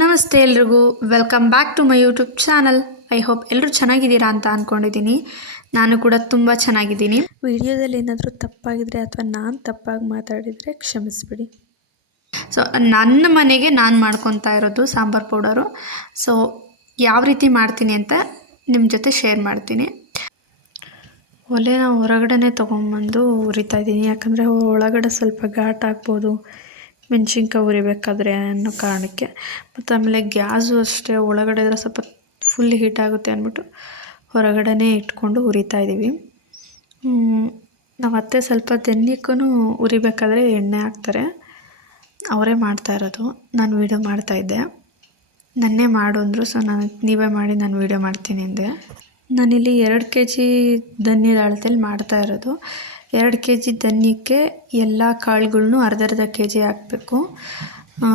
ನಮಸ್ತೆ ಎಲ್ರಿಗೂ, welcome back to my YouTube channel. I hope ಎಲ್ಲರೂ ಚೆನ್ನಾಗಿದ್ದೀರಾ ಅಂತ ಅಂದ್ಕೊಂಡಿದ್ದೀನಿ. ನಾನು ಕೂಡ ತುಂಬ ಚೆನ್ನಾಗಿದ್ದೀನಿ. ವಿಡಿಯೋದಲ್ಲಿ ಏನಾದರೂ ತಪ್ಪಾಗಿದ್ರೆ ಅಥವಾ ನಾನು ತಪ್ಪಾಗಿ ಮಾತಾಡಿದರೆ ಕ್ಷಮಿಸ್ಬಿಡಿ. ಸೊ ನನ್ನ ಮನೆಗೆ ನಾನು ಮಾಡ್ಕೊತಾ ಇರೋದು ಸಾಂಬಾರು ಪೌಡರು. ಸೊ ಯಾವ ರೀತಿ ಮಾಡ್ತೀನಿ ಅಂತ ನಿಮ್ಮ ಜೊತೆ ಶೇರ್ ಮಾಡ್ತೀನಿ. ಒಲೆನ ಹೊರಗಡೆ ತೊಗೊಂಬಂದು ಉರಿತಾ ಇದ್ದೀನಿ, ಯಾಕಂದರೆ ಒಳಗಡೆ ಸ್ವಲ್ಪ ಘಾಟ್ ಆಗ್ಬೋದು ಮೆಣಸಿನ್ಕಾಯಿ ಉರಿಬೇಕಾದ್ರೆ ಅನ್ನೋ ಕಾರಣಕ್ಕೆ. ಮತ್ತು ಆಮೇಲೆ ಗ್ಯಾಸು ಅಷ್ಟೇ ಒಳಗಡೆ ಇದ್ರೆ ಸ್ವಲ್ಪ ಫುಲ್ ಹೀಟ್ ಆಗುತ್ತೆ ಅಂದ್ಬಿಟ್ಟು ಹೊರಗಡೆ ಇಟ್ಕೊಂಡು ಉರಿತಾ ಇದ್ದೀವಿ. ನಮ್ಮ ಅತ್ತೆ ಸ್ವಲ್ಪ ದೆನ್ನಿಕ್ಕೂ ಉರಿಬೇಕಾದ್ರೆ ಎಣ್ಣೆ ಹಾಕ್ತಾರೆ, ಅವರೇ ಮಾಡ್ತಾ ಇರೋದು. ನಾನು ವೀಡಿಯೋ ಮಾಡ್ತಾಯಿದ್ದೆ, ನನ್ನೇ ಮಾಡು ಅಂದರು. ಸೊ ನೀವೇ ಮಾಡಿ, ನಾನು ವೀಡಿಯೋ ಮಾಡ್ತೀನಿ ಅಂದೆ. ನಾನಿಲ್ಲಿ 2 kg ಧನ್ಯದ ಅಳತೆಯಲ್ಲಿ ಮಾಡ್ತಾ ಇರೋದು. 2 kg ಧನ್ಯಕ್ಕೆ ಎಲ್ಲ ಕಾಳುಗಳ್ನೂ ಅರ್ಧ kg ಹಾಕಬೇಕು.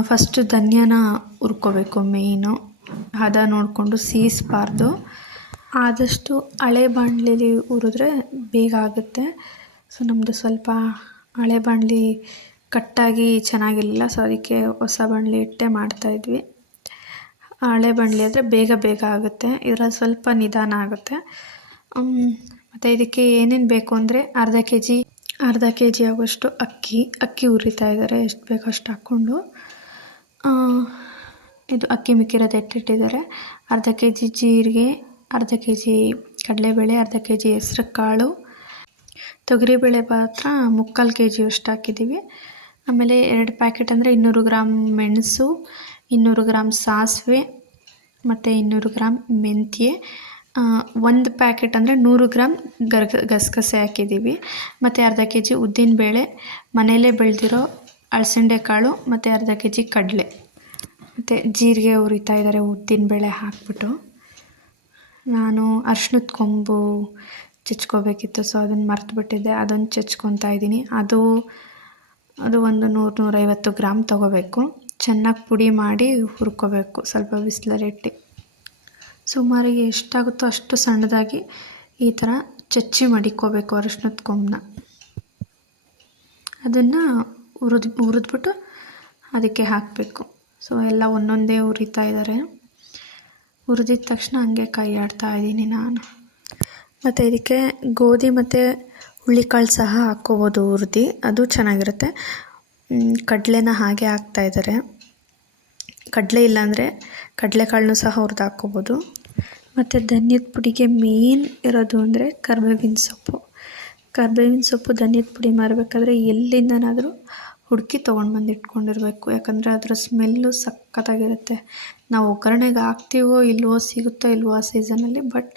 ಫಸ್ಟು ಧನ್ಯನ ಹುರ್ಕೋಬೇಕು. ಮೇಯ್ನು ಹದ ನೋಡಿಕೊಂಡು ಸೀಸ್ಬಾರ್ದು. ಆದಷ್ಟು ಹಳೆ ಬಾಣಲಿಲಿ ಹುರಿದ್ರೆ ಬೇಗ ಆಗುತ್ತೆ. ಸೊ ನಮ್ಮದು ಸ್ವಲ್ಪ ಹಳೆ ಬಾಣಲಿ ಕಟ್ಟಾಗಿ ಚೆನ್ನಾಗಿರಲಿಲ್ಲ, ಸೊ ಅದಕ್ಕೆ ಹೊಸ ಬಾಣಲಿ ಇಟ್ಟೆ ಮಾಡ್ತಾಯಿದ್ವಿ. ಹಳೆ ಬಾಣಲಿ ಆದರೆ ಬೇಗ ಆಗುತ್ತೆ, ಇದರಲ್ಲಿ ಸ್ವಲ್ಪ ನಿಧಾನ ಆಗುತ್ತೆ. ಮತ್ತು ಇದಕ್ಕೆ ಏನೇನು ಬೇಕು ಅಂದರೆ ಅರ್ಧ ಕೆ ಜಿ ಆಗುವಷ್ಟು ಅಕ್ಕಿ ಹುರಿತಾ ಇದ್ದಾರೆ. ಎಷ್ಟು ಬೇಕೋ ಅಷ್ಟು ಹಾಕ್ಕೊಂಡು ಇದು ಅಕ್ಕಿ ಮಿಕ್ಕಿರೋದು ಎತ್ತಿಟ್ಟಿದ್ದಾರೆ. ಅರ್ಧ kg ಜೀರಿಗೆ, ಅರ್ಧ kg ಕಡಲೆಬೇಳೆ, ಅರ್ಧ kg ಹೆಸ್ರು ಕಾಳು, ತೊಗರಿಬೇಳೆ ಮಾತ್ರ 3/4 kg ಅಷ್ಟು ಹಾಕಿದ್ದೀವಿ. ಆಮೇಲೆ 2 ಪ್ಯಾಕೆಟ್ ಅಂದರೆ 200 ಗ್ರಾಮ್ ಮೆಣಸು, 200 ಗ್ರಾಮ್ ಸಾಸಿವೆ ಮತ್ತು 200 ಗ್ರಾಮ್ ಮೆಂತ್ಯ, 1 ಪ್ಯಾಕೆಟ್ ಅಂದರೆ 100 ಗ್ರಾಮ್ ಗಸಗಸೆ ಹಾಕಿದ್ದೀವಿ. ಮತ್ತು ಅರ್ಧ kg ಉದ್ದಿನಬೇಳೆ, ಮನೆಯಲ್ಲೇ ಬೆಳೆದಿರೋ ಅಳಸಂಡೆ ಕಾಳು, ಮತ್ತು ಅರ್ಧ kg ಕಡಲೆ. ಮತ್ತು ಜೀರಿಗೆ ಹುರಿತಾ ಇದ್ದಾರೆ ಉದ್ದಿನಬೇಳೆ ಹಾಕ್ಬಿಟ್ಟು. ನಾನು ಅರ್ಶಿಣದ ಕೊಂಬು ಚಚ್ಕೋಬೇಕಿತ್ತು, ಸೊ ಅದನ್ನು ಮರ್ತುಬಿಟ್ಟಿದ್ದೆ. ಅದನ್ನು ಚಚ್ಕೊತಾ ಇದ್ದೀನಿ. ಅದು ಒಂದು 100-150 ಗ್ರಾಮ್ ತೊಗೋಬೇಕು. ಚೆನ್ನಾಗಿ ಪುಡಿ ಮಾಡಿ ಹುರ್ಕೋಬೇಕು ಸ್ವಲ್ಪ ಬಿಸಿಲಲ್ಲಿಟ್ಟು. ಸುಮಾರಿಗೆ ಎಷ್ಟಾಗುತ್ತೋ ಅಷ್ಟು ಸಣ್ಣದಾಗಿ ಈ ಥರ ಚಚ್ಚಿ ಮಡಿಕೋಬೇಕು ಅರಿಶಿಣದ ಕೊಂಬನ್ನ. ಅದನ್ನು ಹುರಿದ್ಬಿಟ್ಟು ಅದಕ್ಕೆ ಹಾಕಬೇಕು. ಸೊ ಎಲ್ಲ ಒಂದೊಂದೇ ಹುರಿತಾ ಇದ್ದಾರೆ. ಹುರಿದಿದ ತಕ್ಷಣ ಹಂಗೆ ಕೈ ಆಡ್ತಾ ಇದ್ದೀನಿ ನಾನು. ಮತ್ತು ಇದಕ್ಕೆ ಗೋಧಿ ಮತ್ತು ಹುಳ್ಳಿಕಾಳು ಸಹ ಹಾಕ್ಕೋಬೋದು ಹುರಿದು, ಅದು ಚೆನ್ನಾಗಿರುತ್ತೆ. ಕಡಲೆನ ಹಾಗೆ ಹಾಕ್ತಾಯಿದ್ದಾರೆ. ಕಡಲೆ ಇಲ್ಲಾಂದರೆ ಕಡಲೆಕಾಳನ್ನೂ ಸಹ ಹುರಿದು ಹಾಕ್ಕೋಬೋದು. ಮತ್ತು ಧನ್ಯದ ಪುಡಿಗೆ ಮೇನ್ ಇರೋದು ಅಂದರೆ ಕರ್ಬೇವಿನ ಸೊಪ್ಪು ಧನ್ಯದ ಪುಡಿ ಮಾಡಬೇಕಾದ್ರೆ ಎಲ್ಲಿಂದನಾದರೂ ಹುಡುಕಿ ತೊಗೊಂಡು ಇಟ್ಕೊಂಡಿರಬೇಕು. ಯಾಕಂದರೆ ಅದರ ಸ್ಮೆಲ್ಲು ಸಖತ್ತಾಗಿರುತ್ತೆ. ನಾವು ಒಗ್ಗರಣೆಗೆ ಹಾಕ್ತೀವೋ ಇಲ್ವೋ, ಸಿಗುತ್ತೋ ಇಲ್ವೋ ಆ ಸೀಸನಲ್ಲಿ, ಬಟ್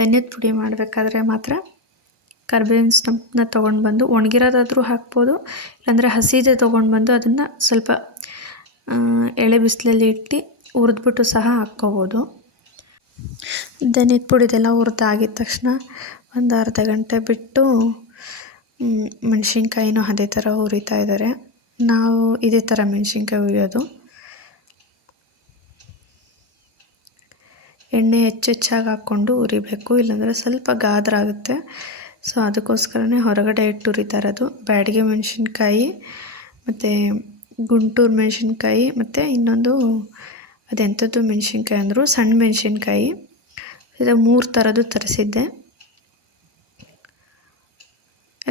ಧನ್ಯದ ಪುಡಿ ಮಾಡಬೇಕಾದ್ರೆ ಮಾತ್ರ ಕರ್ಬೇವಿನ ಸೊಪ್ಪನ್ನ ತೊಗೊಂಡು ಒಣಗಿರೋದಾದರೂ ಹಾಕ್ಬೋದು, ಇಲ್ಲಾಂದರೆ ಹಸಿದೇ ತೊಗೊಂಡು ಅದನ್ನು ಸ್ವಲ್ಪ ಎಳೆ ಬಿಸಿಲಲ್ಲಿ ಇಟ್ಟು ಹುರಿದ್ಬಿಟ್ಟು ಸಹ ಹಾಕ್ಕೋಬೋದು. ಧನ್ಯದ ಪುಡಿದೆಲ್ಲ ಹುರಿದಾಗಿದ ತಕ್ಷಣ ಒಂದು ಅರ್ಧ ಗಂಟೆ ಬಿಟ್ಟು ಮೆಣಸಿನ್ಕಾಯಿನೂ ಅದೇ ಥರ ಹುರಿತಾ ಇದ್ದಾರೆ. ನಾವು ಇದೇ ಥರ ಮೆಣಸಿನ್ಕಾಯಿ ಹುರಿಯೋದು. ಎಣ್ಣೆ ಹೆಚ್ಚಾಗಿ ಹಾಕ್ಕೊಂಡು ಹುರಿಬೇಕು, ಇಲ್ಲಾಂದರೆ ಸ್ವಲ್ಪ ಗಾದ್ರ ಆಗುತ್ತೆ. ಸೊ ಅದಕ್ಕೋಸ್ಕರನೇ ಹೊರಗಡೆ ಇಟ್ಟು ಹುರಿತಾ ಇರೋದು. ಬ್ಯಾಡಗಿ ಮೆಣಸಿನ್ಕಾಯಿ ಮತ್ತು ಗುಂಟೂರು ಮೆಣಸಿನ್ಕಾಯಿ ಮತ್ತು ಇನ್ನೊಂದು ಅದೆಂಥದ್ದು ಮೆಣಸಿನ್ಕಾಯಿ ಅಂದರು, ಸಣ್ಣ ಮೆಣಸಿನ್ಕಾಯಿ. ಇದು 3 ಥರದ್ದು ತರಿಸಿದ್ದೆ.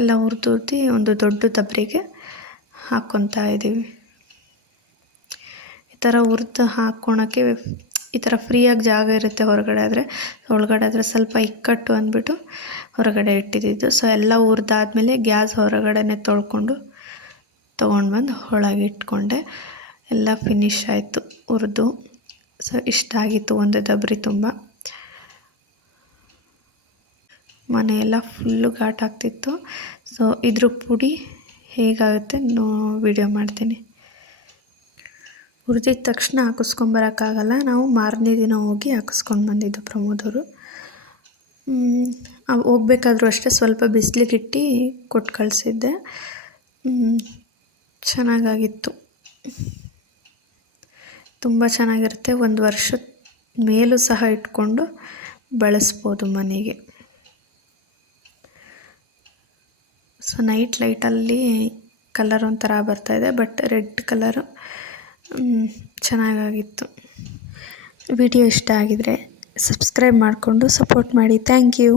ಎಲ್ಲ ಹುರಿದು ಒಂದು ದೊಡ್ಡ ದಬ್ಬರಿಗೆ ಹಾಕ್ಕೊತಾ ಇದ್ದೀವಿ. ಈ ಥರ ಹುರಿದು ಹಾಕ್ಕೊಳಕ್ಕೆ ಈ ಥರ ಫ್ರೀಯಾಗಿ ಜಾಗ ಇರುತ್ತೆ ಹೊರಗಡೆ ಆದರೆ ಸ್ವಲ್ಪ ಇಕ್ಕಟ್ಟು ಅಂದ್ಬಿಟ್ಟು ಹೊರಗಡೆ ಇಟ್ಟಿದ್ದು. ಸೊ ಎಲ್ಲ ಹುರಿದಾದ್ಮೇಲೆ ಗ್ಯಾಸ್ ಹೊರಗಡೆ ತೊಳ್ಕೊಂಡು ತೊಗೊಂಡು ಒಳಗೆ ಇಟ್ಕೊಂಡೆ. ಎಲ್ಲ ಫಿನಿಶ್ ಆಯಿತು ಹುರಿದು. ಸೊ ಇಷ್ಟ ಆಗಿತ್ತು ಒಂದು ದಬ್ಬರಿ ತುಂಬ. ಮನೆಯೆಲ್ಲ ಫುಲ್ಲು ಘಾಟ್ ಆಗ್ತಿತ್ತು. ಸೊ ಇದ್ರ ಪುಡಿ ಹೇಗಾಗುತ್ತೆ ವಿಡಿಯೋ ಮಾಡ್ತೀನಿ. ಹುರಿದಿದ ತಕ್ಷಣ ಹಾಕಿಸ್ಕೊಂಬರೋಕ್ಕಾಗಲ್ಲ, ನಾವು ಮಾರನೇ ದಿನ ಹೋಗಿ ಹಾಕಿಸ್ಕೊಂಡು ಬಂದಿದ್ದು ಪ್ರಮೋದವರು. ಹೋಗ್ಬೇಕಾದ್ರೂ ಅಷ್ಟೇ ಸ್ವಲ್ಪ ಬಿಸಿಲಿಗಿಟ್ಟು ಕೊಟ್ಟು ಕಳಿಸಿದ್ದೆ. ಚೆನ್ನಾಗಾಗಿತ್ತು, ತುಂಬ ಚೆನ್ನಾಗಿರುತ್ತೆ. 1 ವರ್ಷದ ಮೇಲೂ ಸಹ ಇಟ್ಕೊಂಡು ಬಳಸ್ಬೋದು ಮನೆಗೆ. ಸೊ ನೈಟ್ ಲೈಟಲ್ಲಿ ಕಲರ್ ಒಂಥರ ಬರ್ತಾಯಿದೆ, ಬಟ್ ರೆಡ್ ಕಲರು ಚೆನ್ನಾಗಾಗಿತ್ತು. ವಿಡಿಯೋ ಇಷ್ಟ ಆಗಿದರೆ ಸಬ್ಸ್ಕ್ರೈಬ್ ಮಾಡಿಕೊಂಡು ಸಪೋರ್ಟ್ ಮಾಡಿ. Thank you.